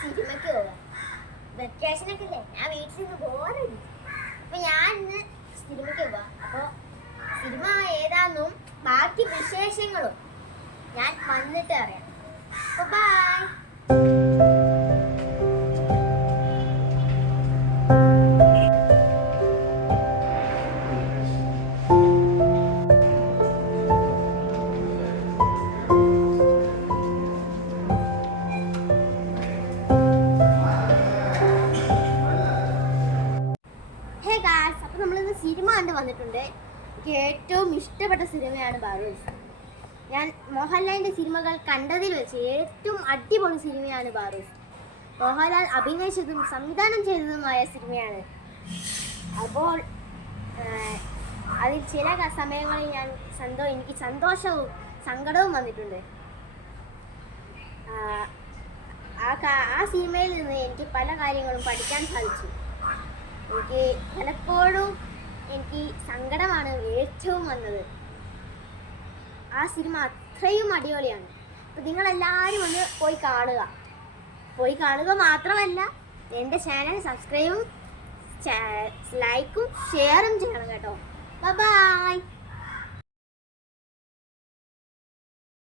സിനിമയ്ക്ക് പോകാം. വെക്കേഷനൊക്കെ അല്ലേ, ഞാൻ വീട്ടിൽ നിന്ന് ബോറടി. അപ്പൊ ഞാൻ ഇന്ന് സിനിമയ്ക്ക് പോവാം. അപ്പോൾ സിനിമ ഏതാന്നും ബാക്കി വിശേഷങ്ങളും ഞാൻ വന്നിട്ട് അറിയാം. ബൈ. അപ്പോൾ നമ്മളിന്ന് സിനിമ കണ്ട് വന്നിട്ടുണ്ട്. എനിക്ക് ഏറ്റവും ഇഷ്ടപ്പെട്ട സിനിമയാണ് ബാറൂസ്. ഞാൻ മോഹൻലാലിൻ്റെ സിനിമകൾ കണ്ടതിൽ വെച്ച് ഏറ്റവും അടിപൊളി സിനിമയാണ് ബാറൂസ്. മോഹൻലാൽ അഭിനയിച്ചതും സംവിധാനം ചെയ്തതുമായ സിനിമയാണ്. അപ്പോൾ അതിൽ ചില സമയങ്ങളിൽ എനിക്ക് സന്തോഷവും സങ്കടവും വന്നിട്ടുണ്ട്. ആ സിനിമയിൽ നിന്ന് എനിക്ക് പല കാര്യങ്ങളും പഠിക്കാൻ സാധിച്ചു. എനിക്ക് പലപ്പോഴും എനിക്ക് സങ്കടമാണ് ഏറ്റവും വന്നത്. ആ സിനിമ അത്രയും അടിപൊളിയാണ്. അപ്പോൾ നിങ്ങളെല്ലാവരും ഒന്ന് പോയി കാണുക മാത്രമല്ല, എൻ്റെ ചാനൽ സബ്സ്ക്രൈബും ലൈക്കും ഷെയറും ചെയ്യണം കേട്ടോ. ബൈ.